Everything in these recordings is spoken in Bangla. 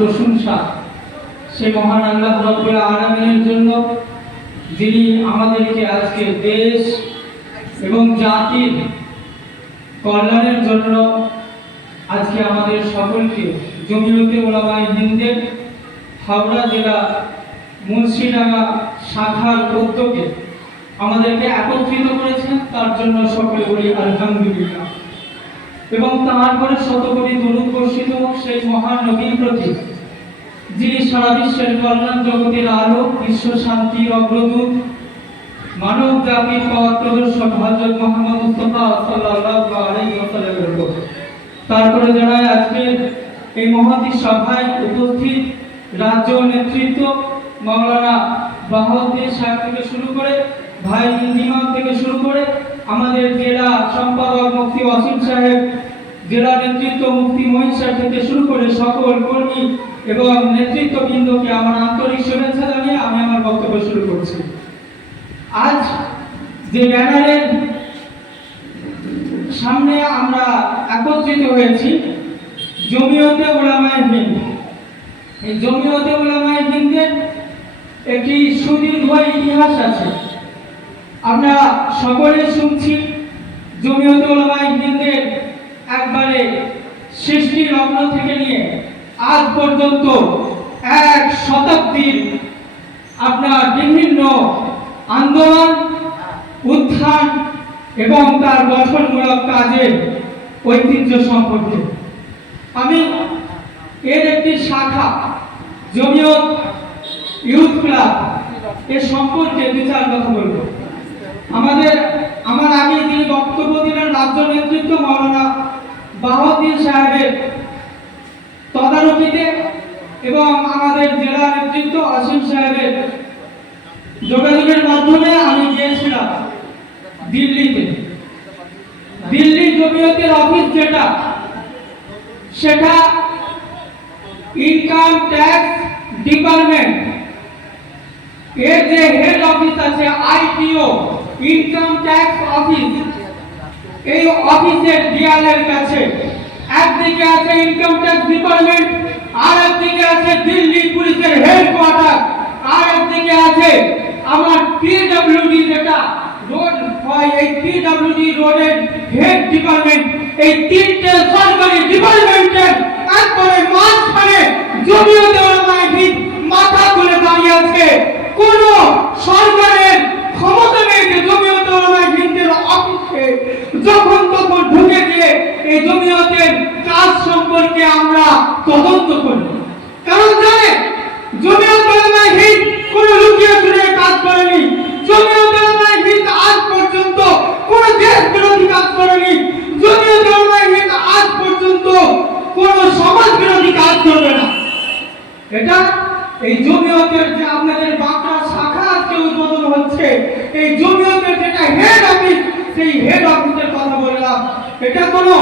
প্রশংসা সেই মহান আল্লাহ রাব্বুল আলামিনের জন্য, যিনি আমাদেরকে আজকে দেশ এবং জাতির কল্যাণের জন্য আজকে আমাদের সকলকে জমিয়তে উলামায়ে হিন্দের হাওড়া জেলা মুন্সিডাঙ্গা শাখার উদ্যোগে আমাদেরকে একত্রিত করেছেন। তার জন্য সকলে বলি আলহামদুলিল্লাহ। এবং তারপরে শতকোটি দরুদ বর্ষিত সেই মহান নবীর প্রতি, যিনি সারা বিশ্বের কল্যাণ জগতের আলো, বিশ্ব শান্তির অগ্রদূত, মানব জাতির পথ প্রদর্শক হযরত মুহাম্মদ মুস্তাফা সাল্লাল্লাহু আলাইহি ওয়াসাল্লামের উপর। তারপরে জানায় আজকের এই মহতী সভায় উপস্থিত রাজ্য নেতৃত্ব মাওলানা বাহাউদ্দিন সাহেব থেকে শুরু করে, ভাই ইমাম থেকে শুরু করে, আমাদের জেলা সম্পাদক মুফতি ওয়াসিম সাহেব, জেলা নেতৃত্ব মুফতি মঈন সাহেব থেকে শুরু করে সকল কর্মী এবং নেতৃত্ববৃন্দকে আমার আন্তরিক শুভেচ্ছা জানিয়ে আমি আমার বক্তব্য শুরু করছি। আজ যে ব্যানারের সামনে আমরা একত্রিত হয়েছি, জমিয়তে উলামায়ে হিন্দ। এই জমিয়তে উলামায়ে হিন্দের একটি সুদীর্ঘ ইতিহাস আছে। আমরা সকলে শুনছি জমিয়তে উলামায়ে হিন্দের একবারে সৃষ্টি লগ্ন থেকে নিয়ে আজ পর্যন্ত এক শতাব্দীর আপনার বিভিন্ন আন্দোলন, উত্থান এবং তার গঠনমূলক কাজের ঐতিহ্য সম্পর্কে আমি এর একটি শাখা জমিয়ত ইউথ ক্লাব এর সম্পর্কে বিচার কথা বলবো। আমার আগে যিনি বক্তব্য দিলেন রাজ্য নেতৃত্ব মাওলানা বাহাউদ্দিন সাহেবের তদারকিতে এবং আমাদের জেলা নেতৃত্ব আসিম সাহেবের যোগাযোগের মাধ্যমে আমি গিয়েছিলাম দিল্লিতে। দিল্লি জমিয়তের অফিস সেটা ইনকাম ট্যাক্স ডিপার্টমেন্ট, এর যে হেড অফিস আছে আইটিও ইনকাম ট্যাক্স অফিস, এই অফিসের দেয়ালের কাছে একদিকে আছে ইনকাম ট্যাক্স ডিপার্টমেন্ট, আর একদিকে আছে দিল্লি পুলিশের হেডকোয়ার্টার, আর একদিকে আছে আমার পিডব্লিউডি যেটা রোড হয়, এই পিডব্লিউডি রোডের হেড ডিপার্টমেন্ট। এই তিনটে সরকারি ডিপার্টমেন্টের একবারে মাঝখানে জমিয়তে উলামায়ে হিন্দ মাথা তুলে দাঁড়িয়ে আছে। কোন সরকারের ক্ষমতা নেই যে জমিয়তে উলামায়ে হিন্দের অফিসে যখন তখন ঢুকে গিয়ে এই জমিয়তের কাজ সম্পর্কে আমরা তদন্ত করি। কারণ জানে জমিয়তে উলামায়ে হিন্দ কোনো লুকিয়ে চুরিয়ে কাজ করেনি। জমিয়তে উলামায়ে হিন্দ আজ পর্যন্ত কোনো দেশ বিরোধী কাজ করেনি। জমিয়তে উলামায়ে হিন্দ আজ পর্যন্ত কোনো সমাজ বিরোধী কাজ করবে না। এটা এই জমিয়তের যে আপনাদের বাঁকড়া শাখা আজকে উদ্বোধন হচ্ছে, এই জমিয়তের যেটা হেড অফিস, সেই হেড অফিসের কথা বললাম। এটা কোনো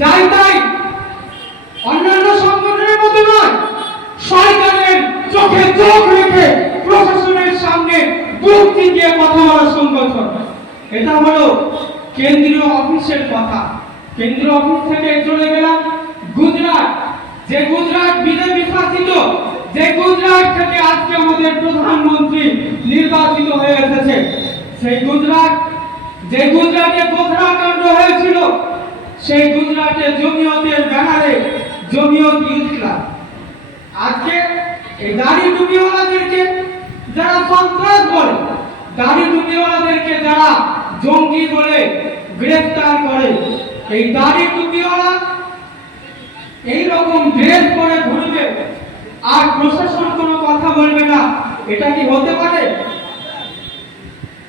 যাই তাই অন্যান্য সংগঠনের মতো নয়। সরকারের চোখে চোখ রেখে প্রশাসনের সামনে বুক চিতিয়ে কথা বলা সংগঠন। এটা হলো কেন্দ্রীয় অফিসের কথা। কেন্দ্রীয় অফিস থেকে চলে গেলাম গুজরাট, যে গুজরাট বিজেপি শাসিত, যে গুজরাট থেকে আজকে আমাদের প্রধানমন্ত্রী নির্বাচিত হয়ে এসেছে। সেই গুজরাট, যে গুজরাটে গোধরাকাণ্ড হয়েছিল, সেই গুজরাটে জমিয়তের ব্যানারে জমিয়ত ইউথ ক্লাব। আজকে এই দাড়ি টুপিওয়ালাদেরকে যারা সন্ত্রাস বলে, দাড়ি টুপিওয়ালাদেরকে যারা জঙ্গি বলে গ্রেফতার করে, এই দাড়ি টুপিওয়ালা এইরকম ড্রেস পরে ঘুরবে আর প্রশাসন কোনো কথা বলবে না, এটা কি হতে পারে?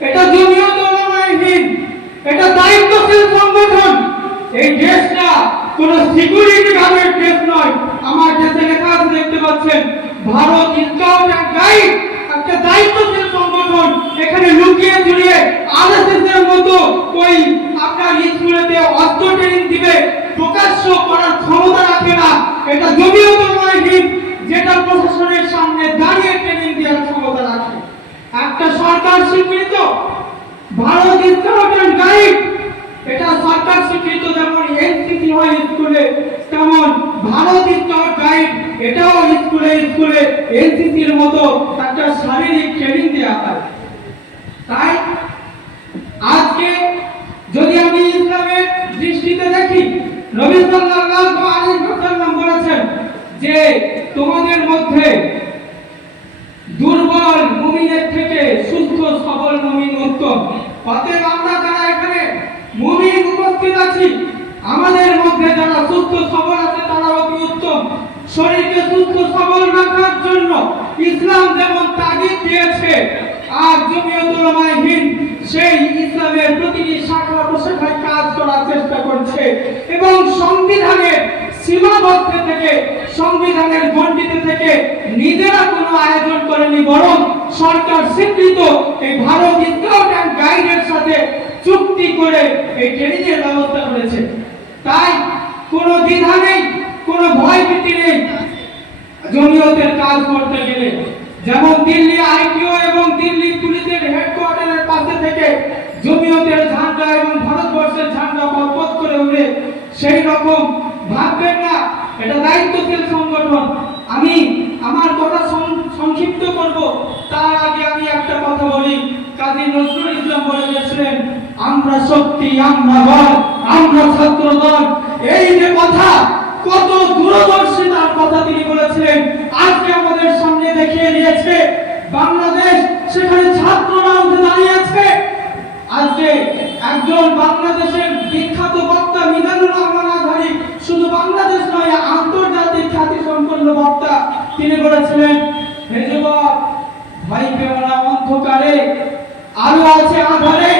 এটা জমিয়তে উলামায়ে হিন্দ, এটা দায়িত্বশীল সংগঠন। এই ড্রেসটা কোনো সিকিউরিটি গার্ডের ড্রেস নয়। আমার দেশে লেখা আছে, দেখতে পাচ্ছেন, ভারত স্কাউট অ্যান্ড গাইড, একটা দায়িত্বশীল সংগঠন। এখানে লুকিয়ে চুরিয়ে আরএসএস এর মতো ওই আপনার স্কুলেতে অস্ত্র ট্রেনিং দিবে, প্রকাশ্য করার ক্ষমতা রাখে না। এটা জমিয়তে উলামায়ে হিন্দ, যেটা প্রশাসনের সামনে দাঁড়িয়ে ট্রেনিং দেওয়ার ক্ষমতা রাখে। একটা সরকার স্বীকৃত ভারত স্কাউট অ্যান্ড গাইড, এটা সরকার স্বীকৃত। যেমন এনসিসি হয় স্কুলে, তেমন ভারত স্কাউট গাইড এটা এনসিসির মতো একটা শারীরিক ট্রেনিং দেওয়া হয়। তাই আজকে যদি আমি ইসলামের দৃষ্টিতে দেখি, নবী সাল্লাল্লাহু আলাইহি ওয়াসাল্লাম বলেছেন যে তোমাদের মধ্যে দুর্বল মুমিনের থেকে সুস্থ সবল মুমিন উত্তম। অতএব আমরা যারা এখানে মুমিন উপস্থিত আছি, আমাদের মধ্যে যারা সুস্থ সবল আছে তারা অতি উত্তম। শরীরকে সুস্থ সবল রাখার জন্য ইসলাম যেমন তাগিদ দিয়েছে, আর জমিয়তুল উলামায়ে হিন্দ সেই ইসলামের প্রতিটি শাখা প্রশাখায় কাজ করার চেষ্টা করছে এবং সংবিধানের সীমাবদ্ধ থেকে, সংবিধানের গণ্ডিতে থেকে নিজেরা কোনো আয়োজন করেনি, বরং সরকার স্বীকৃত এই ভারত স্কাউট অ্যান্ড গাইডের সাথে চুক্তি করে এই ট্রেনিং এর ব্যবস্থা করেছে। তাই কোনো দ্বিধা নেই, কোনো ভয় ভীতি নেই জমিয়তের কাজ করতে গেলে। যেমন দিল্লি আইটিও এবং দিল্লি পুলিশের হেডকোয়ার্টারের পাশে থেকে জমিয়তের ঝান্ডা এবং ভারতবর্ষের ঝান্ডা পথ করে উঠে, সেই রকম ভাববেন না, এটা দায়িত্বশীল সংগঠন। আমি আমার কথা সংক্ষিপ্ত করব, তার আগে আমি একটা কথা বলি। কাজী নজরুল ইসলাম বলে গেছিলেন, আমরা শক্তি, আমরা বল, আমরা ছাত্র দল। এই যে কথা, কত দূরদর্শিতার কথা তিনি বলেছিলেন, আজকে আমাদের সামনে দেখিয়ে দিয়েছে বাংলাদেশ, সেখানে ছাত্ররা উঠে দাঁড়িয়েছে। আজকে একজন বাংলাদেশের বিখ্যাত বক্তা মিজানুর রহমান আজহারী, শুধু বাংলাদেশ নয় আন্তর্জাতিক খ্যাতি সম্পন্ন বক্তা, তিনি বলেছিলেন, হে যুবক ভয় পেও না, অন্ধকারে আলো আছে, আধারে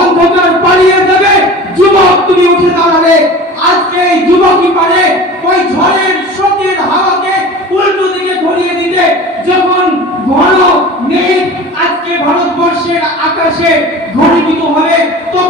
অন্ধকার পালিয়ে যাবে, যুবক তুমি উঠে দাঁড়ালে। আজকে এই যুবকই পারে ওই ঝড়ের স্রোতের হাওয়াকে উল্টো দিকে ঘুরিয়ে দিতে। যখন ঘন মেঘ আজকে ভারতবর্ষের আকাশে ঘনীভূত হবে, তখন